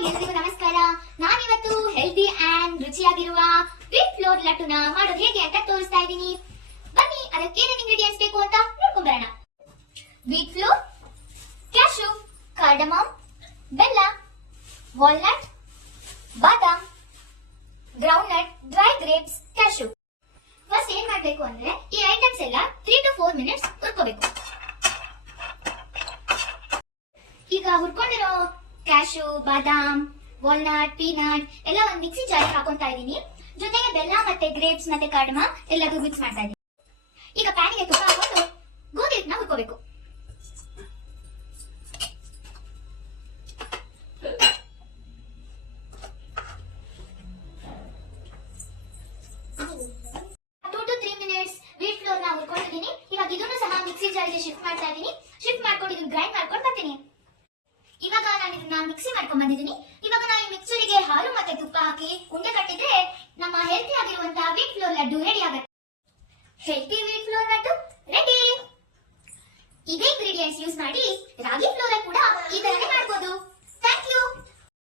ಎಲ್ಲರಿಗೂ ನಮಸ್ಕಾರ. ನಾನಿವತ್ತು ಹೆಲ್ದಿ ಅಂಡ್ ರುಚಿಯಾಗಿರುವ ವೀಟ್ ಫ್ಲೋರ್ ಲಡ್ಡುನ ಮಾಡೋದು ಹೇಗೆ ಅಂತ ತೋರಿಸ್ತಾ ಇದ್ದೀನಿ. ಬನ್ನಿ ಅದಕ್ಕೆ ಏನೇನು ಇಂಗ್ರೀಡಿಯೆಂಟ್ಸ್ ಬೇಕು ಅಂತ ನೋಡ್ಕೊಂಡ್ ಬರೋಣ. ವೀಟ್ ಫ್ಲೋರ್, ಕ್ಯಾಶು, ಕಾರ್ಡಮಮ್, ಬೆಲ್ಲ, ವಾಲ್ನಟ್, ಬಾದಾಮ್, ground nut, dry grapes, cash. First ಏನ್ ಮಾಡ್ಬೇಕು ಅಂದ್ರೆ ಈ ಐಟಮ್ಸ್ ಎಲ್ಲ 3 to 4 ಮಿನಿಟ್ಸ್ ಹುರ್ಕೋಬೇಕು. ಈಗ ಹುರ್ಕೊಂಡಿರೋ ಕ್ಯಾಶು, ಬಾದಾಮ್, ವಾಲ್ನಟ್, ಪೀನಟ್ ಎಲ್ಲ ಒಂದು ಮಿಕ್ಸಿ ಜಾರ್ ಹಾಕೊಂತಾ ಇದೀನಿ. ಜೊತೆಗೆ ಬೆಲ್ಲ ಮತ್ತೆ ಗ್ರೇಪ್ಸ್ ಮತ್ತೆ ಕಾರ್ಡಮಮ್ ಎಲ್ಲದೂ ಮಿಕ್ಸ್ ಮಾಡ್ತಾ ಇದೀನಿ. ಈಗ ಪ್ಯಾನಿಗೆ ತುಪ್ಪ ಹಾಕೊಂಡು ಗೋಧಿ ಹಿಟ್ಟನ್ನ ಹುರ್ಕೋಬೇಕು. ವೀಟ್ ಫ್ಲೋರ್ ನ ಹುರ್ಕೊಂಡಿದ್ದೀನಿ. ಇವಾಗ ಇದನ್ನು ಸಹ ಮಿಕ್ಸಿ ಜಾರಿಗೆ ಶಿಫ್ಟ್ ಮಾಡ್ತಾ ಇದೀನಿ. ಶಿಫ್ಟ್ ಮಾಡ್ಕೊಂಡು ಇದನ್ನ ಗ್ರೈಂಡ್ ಮಾಡ್ಕೊಂಡು ಬರ್ತೀನಿ. ಇವಾಗ ನಾನು ಇದನ್ನ ಮಿಕ್ಸಿ ಮಾಡ್ಕೊಂಡ್ ಬಂದಿದ್ದೀನಿ. ಇವಾಗ ನಾನು ಈ ಮಿಕ್ಸರಿಗೆ ಹಾಲು ಮತ್ತೆ ತುಪ್ಪ ಹಾಕಿ ಉಂಡೆ ಕಟ್ಟಿದ್ರೆ ನಮ್ಮ ಹೆಲ್ತಿ ಆಗಿರುವಂತಹ ವೀಟ್ ಫ್ಲೋರ್ ಲಡ್ಡು ರೆಡಿ ಆಗುತ್ತೆ. Healthy wheat flour laddu ready. ಇದೇ ಇಂಗ್ರೀಡಿಯೆಂಟ್ಸ್ ಯೂಸ್ ಮಾಡಿ ರಾಗಿ ಫ್ಲೋರ್ ಕೂಡ ಈ ತರನೇ ಮಾಡಬಹುದು.